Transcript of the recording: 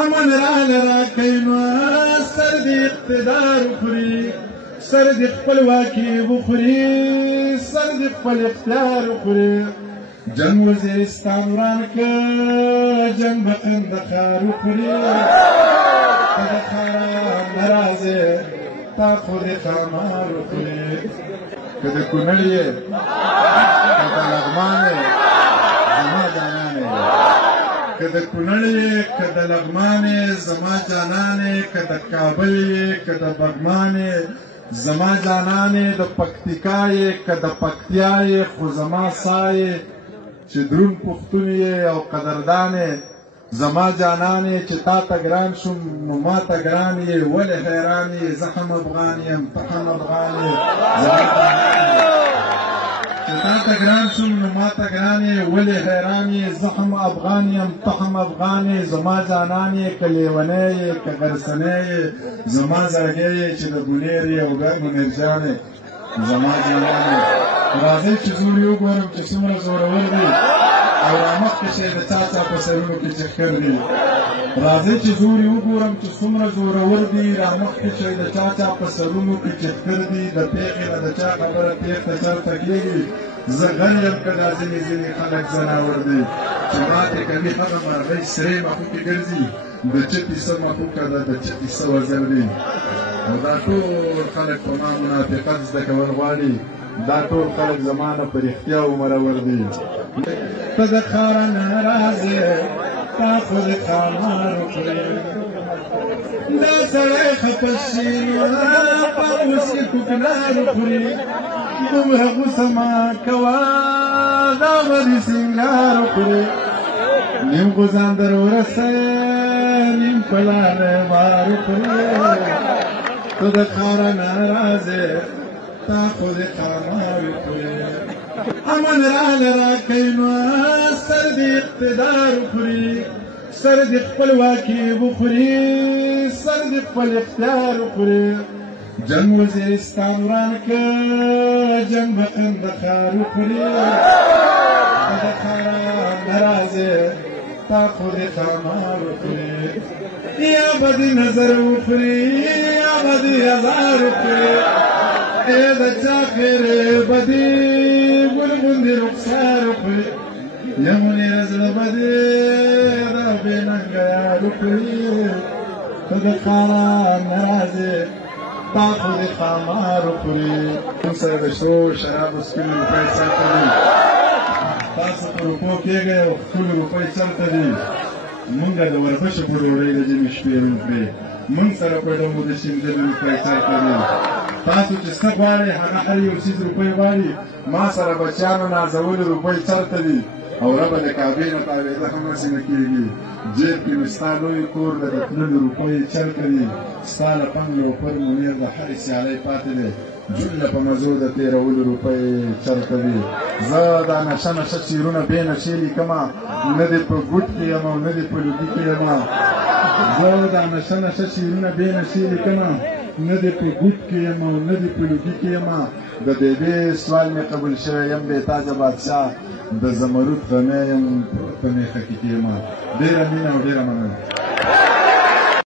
امن را کوي نو سر د اقتدار وخوري، سر د خپلواکي وخوري، سر د خپل اختیار وخوري. جنگ وزیرستان وران که جنگ به قندخار وخوري. ته د خاران نرازې تا خود خامار وخوري. که د کونړ یې که د لغمان یې زما جانان یې، که د کونړ یې که د لغمان یې زما جانان یې، که د کابل یې که د بغمان یې زما جانان یې، د پکتیکا یې که د پکتیا یې خو زما سا یې. چې دروند پښتون یې او قدردان یې زما جانان یې، چې تا ته ګران شوم نو ما ته ګران یې. ولې حیران یې زه هم افغان یم ته هم افغان یې، چې تا ته ګران شوم نو ما ته ګران یې. ولې حیران یې زه هم افغان یم ته هم افغان یې. زما جانان یې که لیونی یې که غرسنی یې، زما زړګی یې چې د بونیر یې او ګرمو مرجان یې زما جانان یې. راځئ چې زور یې وګورم چې څومره زورور دی او رامخکې شی د چا چا په سرونو کې چکر دی. راځئ چې زور یې وګورم چې څومره زورور دی، رامخکې شی د چا چا په سرونو کې چکر دی. د پېښې نه د چا خبره پېښته چرته کېږي. زه غل یم که دا ځینې ځینې خلک ځناور دی چې ماتې کوي هغه مرغۍ سرې مخو کې ګرځي. د چپې څه مخو که ده د چپې څه وزر دی. او دا ټول خلک په ما منافقت زده کول غواړي. دا ټول خلک زما نه په رښتیا عمرور دي. ته د خاره نه راځې تا خو د خامار وخورې. دا سړی خفه شي نو په اوسې کوکنار وخوري. دومره غوسه مه کوه دا به دې سینګار وخوري. نیم غوزان در ورسئ نیم په لاره بار وخوري. ته د خاره نه راځې تا خود خامار وخوري. امن را کوي نو سر د اقتدار وخوري، سر د خپلواکي وخوري، سر د خپل اختیار وخوري. جنگ وزیرستان وران که جنگ به قندخار وخوري. ته د خاران نرازې تا خود خامار وخوري. یا به دې نظر وخوري یا به دې هزار وخوري. ای د چا خیرې بدې ګل غوندې رخسار وخوري. یمنې زړه بدې دا بې ننګه یار وخوري. ته د خاران نرازې تا خو د خامار وخوري. موږ سره د شرو شرابو سپینو روپۍ چلته دي. تاسو په روپو کېږئ او ښکلو روپۍ چلته دي. موږ د وربشو په ډوډۍ د ژمي شپې روڼ کړې. موږ سره په ډمو د شیندلو روپۍ چلته دي. تاسو چې څه غواړئ هغه هر یو څیز روپۍ غواړي. ما سره بچیانو نازولو روپۍ چلته دي او ربه د کعبې نه تاوېده هم هسې نه کېږي. جیب کې مې ستا لوی کور د تللو روپۍ چلته دي. ستا له پنګ لوپر منیر د هرې سیالۍ پاتې دی. جله په مزو د تېرولو روپۍ چلته دي. زه دا نشه نشه شعرونه بې نشې لیکمه، نه دې په ګوټ کې یم او نه دې په لوګي کې یم. زه دا نشه نشه شعرونه بې نشې لیکمه، نه دې په ګوټ کې یم او نه دې په لوګي کې یم. د بیبې سوال مې قبول شوی یم بې تاجه بادشاه، د زمرود غمی یم په میخه کې یم. ډېره مینه او ډېره مننه.